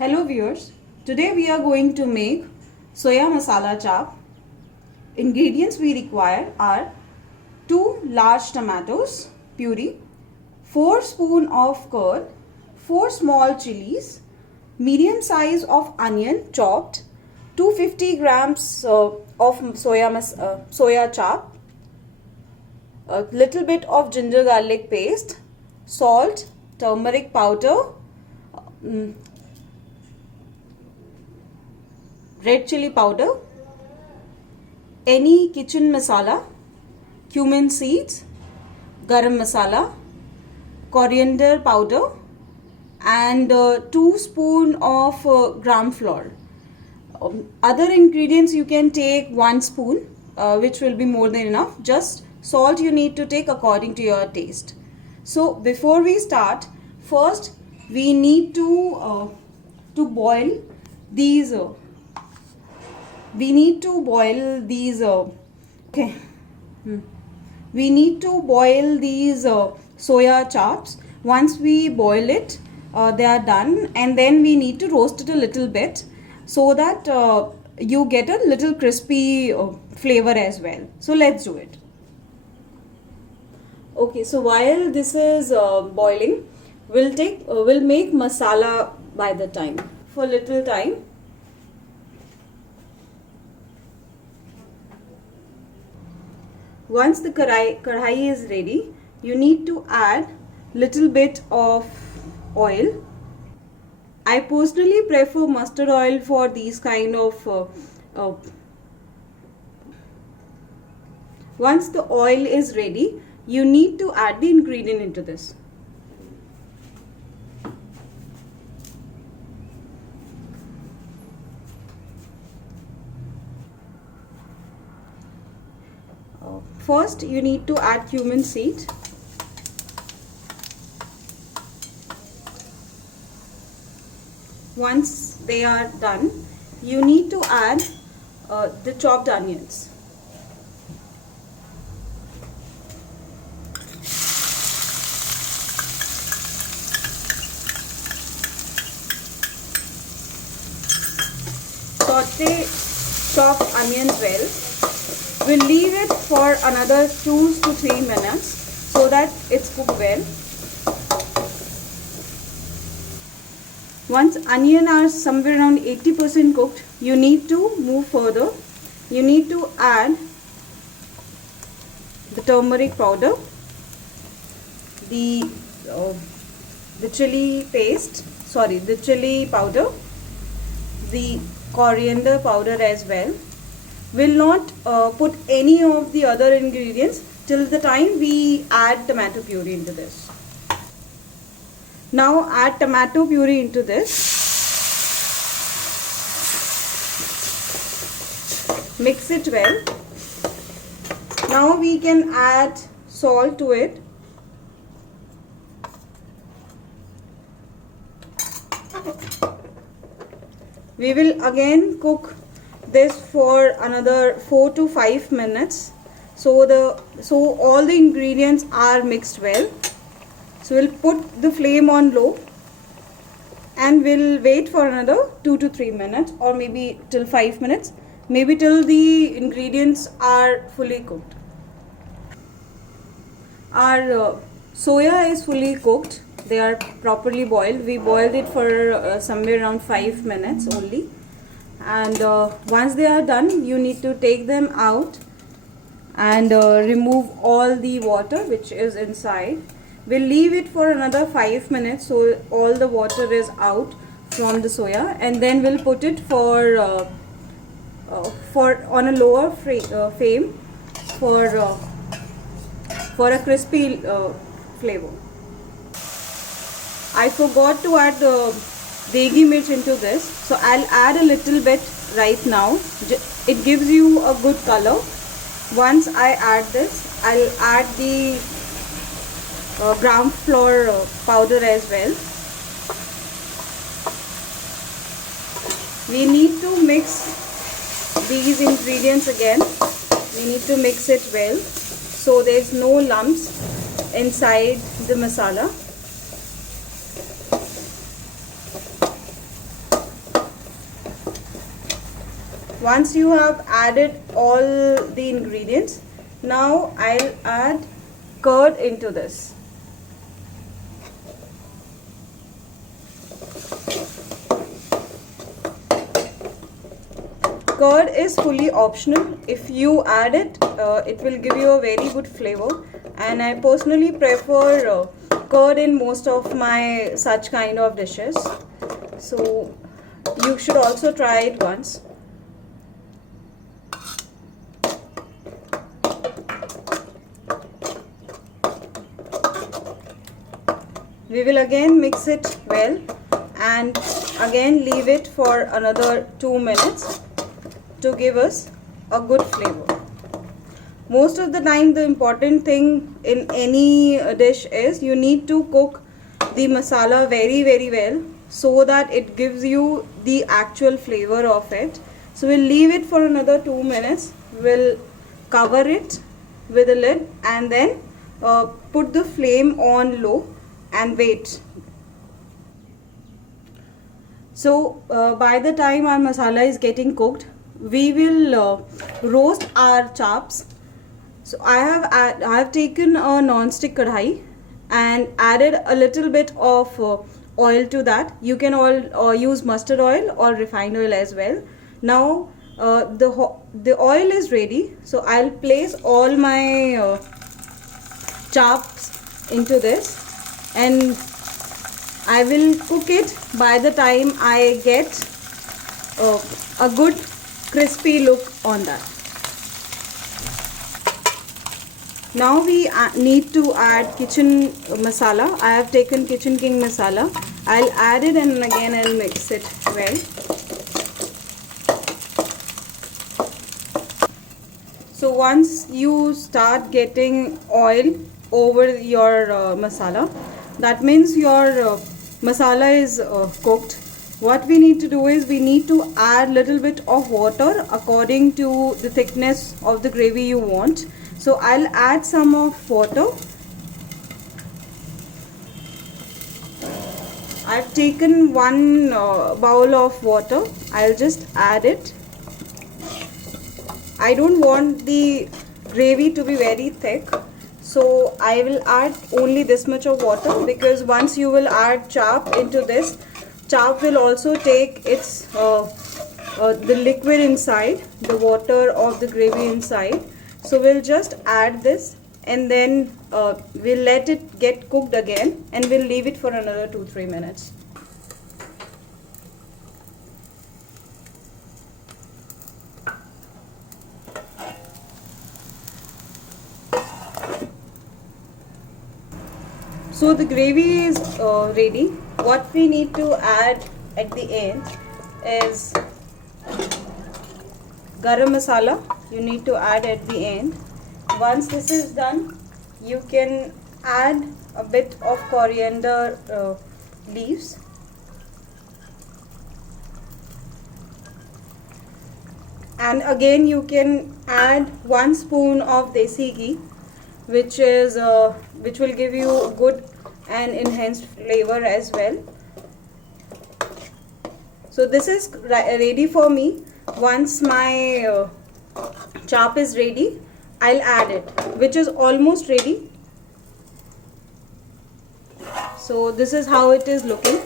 Hello viewers, today we are going to make soya masala chap. Ingredients we require are 2 large tomatoes puree, 4 spoon of curd, 4 small chilies, medium size of onion chopped, 250 grams of soya chap, a little bit of ginger garlic paste, salt, turmeric powder, red chili powder, any kitchen masala, cumin seeds, garam masala, coriander powder, and 2 spoon of gram flour. Other ingredients you can take 1 spoon, which will be more than enough. Just salt you need to take according to your taste. So before we start, first we need to boil these. We need to boil these. We need to boil these soya chaps. Once we boil it, they are done, and then we need to roast it a little bit so that you get a little crispy flavor as well. So let's do it. Okay, so while this is boiling, we'll make masala by the time. For little time. Once the kadhai is ready, you need to add little bit of oil. I personally prefer mustard oil for these kind of Once the oil is ready, you need to add the ingredient into this. First, you need to add cumin seed. Once they are done, you need to add the chopped onions. Saute chopped onions well. We'll leave it for another 2 to 3 minutes so that it's cooked well. Once onion are somewhere around 80% cooked, you need to move further. You need to add the turmeric powder, the chili powder, the coriander powder as well. Will not put any of the other ingredients till the time we add tomato puree into this. Now add tomato puree into this. Mix it well. Now we can add salt to it. We will again cook this for another 4 to 5 minutes so all the ingredients are mixed well. So we'll put the flame on low and we'll wait for another 2 to 3 minutes, or maybe till 5 minutes, maybe till the ingredients are fully cooked. Our soya is fully cooked. They are properly boiled. We boiled it for somewhere around 5 minutes only. And once they are done, you need to take them out and remove all the water which is inside. We'll leave it for another 5 minutes so all the water is out from the soya, and then we'll put it for on a lower flame for a crispy flavor. I forgot to add degi mirch into this, so I'll add a little bit right now. It gives you a good color. Once I add this, I'll add the gram flour powder as well. We need to mix these ingredients again. We need to mix it well so there's no lumps inside the masala. Once you have added all the ingredients, now I'll add curd into this. Curd is fully optional. If you add it, it will give you a very good flavor, and I personally prefer curd in most of my such kind of dishes. So you should also try it once. We will again mix it well and again leave it for another 2 minutes to give us a good flavor. Most of the time the important thing in any dish is you need to cook the masala very well so that it gives you the actual flavor of it. So we'll leave it for another 2 minutes. We'll cover it with a lid and then put the flame on low and wait. So by the time our masala is getting cooked, we will roast our chops. So I have taken a non-stick kadhai and added a little bit of oil to that. You can all use mustard oil or refined oil as well. Now the oil is ready, so I'll place all my chops into this and I will cook it by the time I get a good crispy look on that. Now we need to add kitchen masala. I have taken Kitchen King masala. I'll add it and again I'll mix it well. So once you start getting oil over your masala, that means your masala is cooked. What we need to do is we need to add little bit of water according to the thickness of the gravy you want. So I'll add some of water. I've taken one bowl of water. I'll just add it. I don't want the gravy to be very thick, so I will add only this much of water, because once you will add chop into this, chop will also take its the liquid inside, the water of the gravy inside. So we'll just add this and then we'll let it get cooked again and we'll leave it for another 2-3 minutes. So the gravy is ready. What we need to add at the end is garam masala. You need to add at the end. Once this is done, you can add a bit of coriander leaves. And again you can add 1 spoon of desi ghee, which will give you good and enhanced flavor as well. So this is ready for me. Once my chop is ready, I'll add it, which is almost ready. So this is how it is looking.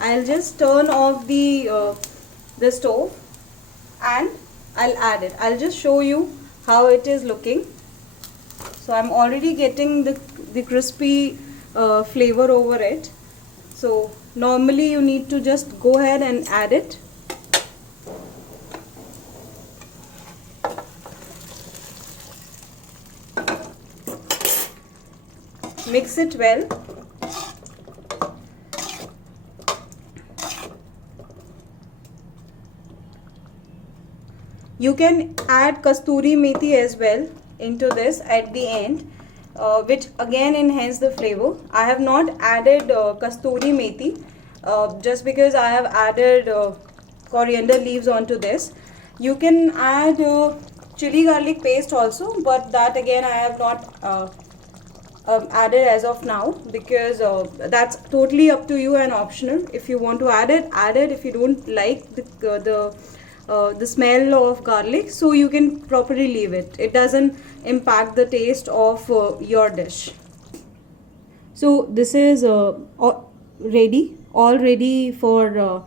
I'll just turn off the stove and I'll add it. I'll just show you how it is looking. So I'm already getting the crispy flavor over it. So normally you need to just go ahead and add it. Mix it well. You can add kasturi methi as well into this at the end, which again enhance the flavor. I have not added kasturi methi just because I have added coriander leaves onto this. You can add chili garlic paste also, but that again I have not added as of now, because that's totally up to you and optional. If you want to add it, add it. If you don't like the the smell of garlic, so you can properly leave it. It doesn't impact the taste of your dish. So this is all ready for